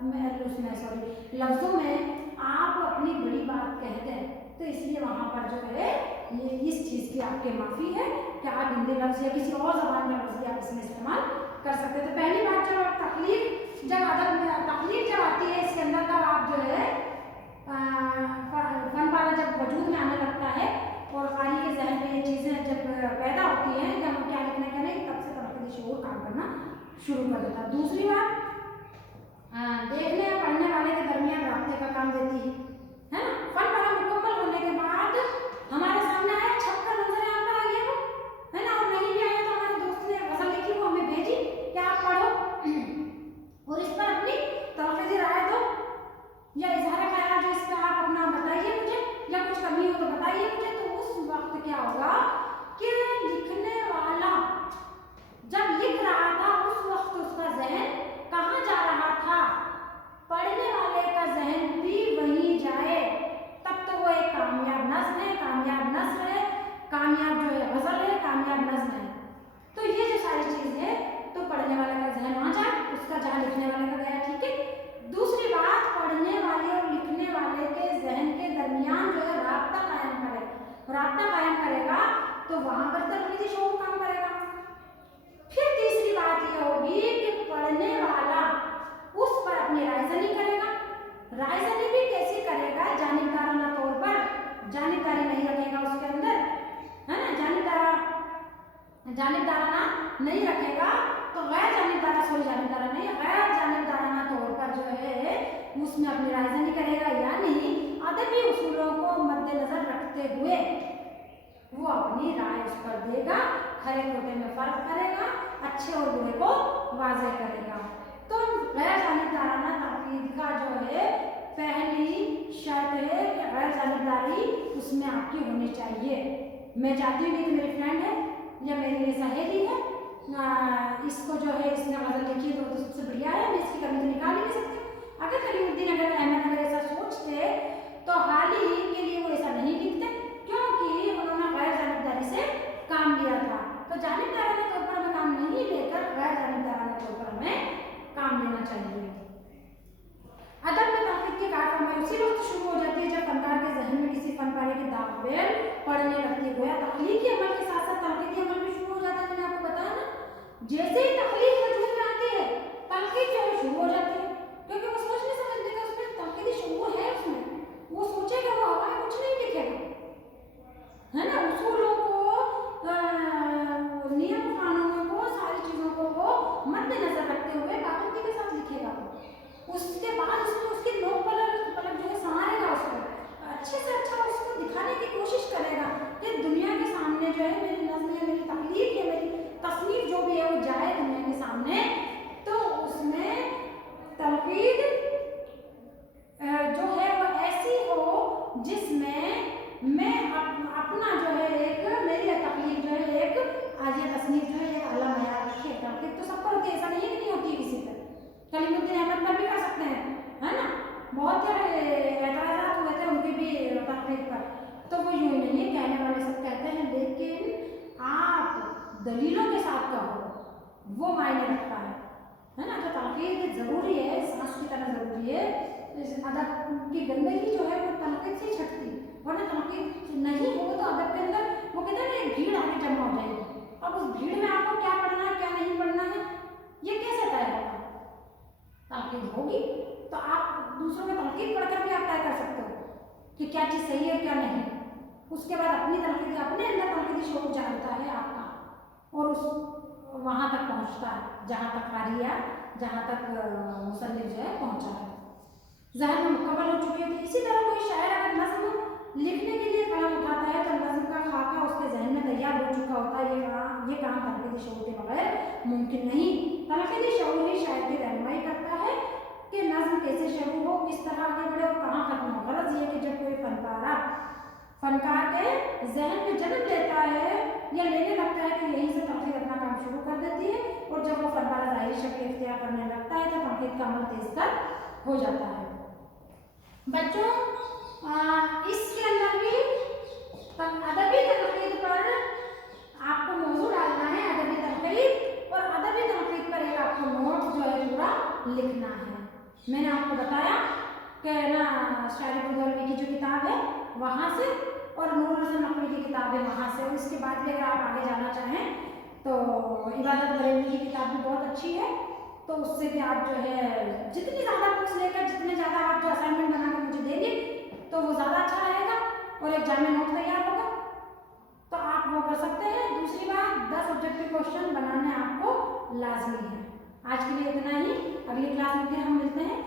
उसमें सॉरी लफ्ज़ों में आप अपनी बड़ी बात कहते हैं, तो इसलिए वहाँ पर जो है ये इस चीज़ की आपके माफ़ी है कि आप हिंदी लफ्ज़ या किसी और ज़बान का लफ्ज़ भी आप इसमें इस्तेमाल कर सकते हैं। तो पहली बात जब आप तकलीफ जब आती है इसके अंदर, तब आप जो है फन पारा जब वजूद में आने लगता है और कारी के जहन में ये चीज़ें जब पैदा होती हैं कि हम क्या लिखने का नहीं, तब से तनक़ीदी शऊर काम करना शुरू कर देता है। दूसरी बात, देखने या पढ़ने वाले के दरमियान राब्ते का काम देती है ना। फन पारा मुकम्मल होने के बाद हमारे सामने आया, छपकर नजर यहाँ पर आ गया वो, है ना, और नहीं भी आया तो हमारे दोस्त ने गज़ल लिखी, वो हमें भेजी कि आप पढ़ो और इस पर अपनी तनक़ीदी राय दो या इजहार ख्याल जो इस पर आप अपना बताइए मुझे, या कुछ कमी हो तो बताइए मुझे। तो उस वक्त क्या होगा कि लिखने वाला जब लिख रहा था उस वक्त उसका जहन कहाँ जा रहा था, पढ़ने वाले का जहन भी वहीं जाए, तब तो वो एक कामयाब नज़्म है, कामयाब नज़्म है, कामयाब जो है गज़ल है, कामयाब नज़्म है। तो ये जो सारी चीज़ है, तो पढ़ने वाले का जहन वहाँ जाए, उसका जहाँ लिखने वाले का गया, ठीक है। दूसरी बात, पढ़ने वाले और लिखने वाले के जहन के दरमियान जो है राब्ता कायम करेगा, राब्ता कायम करेगा तो वहाँ पर तनक़ीदी शऊर काम करेगा। फिर तीसरी बात यह होगी कि पढ़ने वाला उस पर अपनी रायज़नी करेगा। रायज़नी भी कैसे करेगा, जानिबदाराना तौर पर, जानिबदारी नहीं रखेगा उसके अंदर, है ना, जानिबदाराना नहीं रखेगा तो गैर जानिबदाराना तौर पर जो है उसमें अपनी रायज़नी करेगा, यानी अदबी उसूलों को मद्देनजर रखते हुए वो अपनी राय उस पर देगा, खरे खोटे में फ़र्क करेगा, अच्छे और बुरे को वाज़ेह करेगा। तो गैर जानिबदाराना तनक़ीद का जो है पहली शर्त है कि गैर जानिबदारी उसमें आपकी होनी चाहिए। मैं चाहती हूँ कि मेरी फ्रेंड है या मेरी सहेली है, इसको जो है इसने गज़ल लिखी तो सबसे बढ़िया है, मैं इसकी कमी तो निकाल ही नहीं सकती। अगर कलीमुद्दीन अगर अहमद अगर ऐसा सोचते तो हाल ही के लिए वो ऐसा नहीं लिखते, क्योंकि उन्होंने गैर जानिबदारी से काम लिया था। तो जानिबदाराना तौर पर हमें काम नहीं लेकर गैर जानिबदाराना तौर पर हमें काम लेना चाहिए। अदब में तनक़ीद की कारफरमाई उसी वक्त शुरू हो जाती है जब फनकार के ज़हन में किसी फन पारे की दावेल पढ़ने लगती है। गोया तख्लीकी अमल के साथ साथ तनक़ीदी अमल भी शुरू हो जाता है। मैंने आपको बताया ना, जैसे ही तख्लीक वजूद में आती है तनक़ीद जो है शुरू हो जाती है, क्योंकि वो सोचने समझने का उसमें तनक़ीदी शऊर है, उसमें वो सोचेगा, वो हवा में कुछ नहीं लिखेगा, है ना, उसूलों को, नियम कानूनों को, सारी चीज़ों को वो मद्देनजर रखते हुए पाबंदी के साथ लिखेगा। उसके बाद उसमें उसकी नोक पलक जो है संवारेगा, उसको अच्छे से अच्छा उसको दिखाने की कोशिश करेगा कि दुनिया के सामने जो है मेरी नज़्म या मेरी तख्लीक या मेरी तस्नीफ जो भी है वो जाए दुनिया के सामने। तो उसमें तनक़ीद जो है वो ऐसी हो जिसमें मैं अपना जो है एक मेरी तख्लीक जो है एक आज ये तस्नीफ जो है एक आला मयार रखे। तनक़ीद तो सब पर होती है, ऐसा नहीं है कि नहीं होती किसी पर, कलीमुद्दीन अहमद पर भी कर सकते हैं, है ना, बहुत एतराज़ात हुए थे उनकी भी तकरीर पर, तो वो यूँ नहीं है, कहने वाले सब कहते हैं, लेकिन आप दलीलों के साथ कहो वो मायने रखता है ना। तो तनक़ीद ज़रूरी है, सांस की तरह ज़रूरी है। अदब की गंदगी जो है वो तनक़ीद से छटती, वरना तनक़ीद नहीं हो तो अदब के अंदर वो कहते हैं ना भीड़ आगे जमा हो जाएगी। अब उस भीड़ में आपको क्या पढ़ना है क्या नहीं पढ़ना है ये कैसे तय होगा? तनक़ीद होगी तो आप दूसरों में तनक़ीद पढ़कर भी आप तय कर सकते हो कि क्या चीज़ सही है क्या नहीं। उसके बाद अपनी तनक़ीद, अपने अंदर तनक़ीदी शऊर जानता है आपका और उस वहाँ तक पहुँचता है जहाँ तक कारी या जहाँ तक मुसन्निफ़ जो है पहुँचा है, ज़हन में मुकम्मल हो चुकी है। इसी तरह कोई शायर अगर नज़्म लिखने के लिए कलम उठाता है तो नज़्म का खाका उसके जहन में तैयार हो चुका होता है। ये काम तनक़ीदी शऊर के बगैर मुमकिन नहीं। तनक़ीदी शऊर ही शायर की रहनुमाई करता है कि नज़्म कैसे शुरू हो, किस तरह आगे बढ़े और कहाँ खत्म हो। गरज ये कि जब कोई फनकार के जहन में जन्म लेता है या लेने लगता है तो यहीं से तनक़ीद अपना काम शुरू कर देती है, और जब वो फनकार ज़ाहिरी शक्ल इख्तियार करने लगता है तो तनक़ीद का अमल तेज़ तर हो जाता है। बच्चों, इसके अंदर भी अदबी तनक़ीद पर आपको मौजू डालना है, अदबी तनक़ीद, और अदबी तनक़ीद पर एक आपको नोट जो है पूरा लिखना है। मैंने वहाँ से, और नूर हसन नकवी की किताब है वहाँ से। और इसके बाद भी अगर आप आगे जाना चाहें तो इबादत बरेलवी की किताब भी बहुत अच्छी है, तो उससे भी आप जो है जितनी ज़्यादा बुक्स लेकर, जितने ज़्यादा आप जो असाइनमेंट बना कर मुझे देंगे तो वो ज़्यादा अच्छा रहेगा और एग्जाम में नोट तैयार होगा, तो आप वो कर सकते हैं। दूसरी बात, 10 ऑब्जेक्टिव क्वेश्चन बनाने आपको लाजमी है। आज के लिए इतना ही, अगली क्लास में फिर हम मिलते हैं।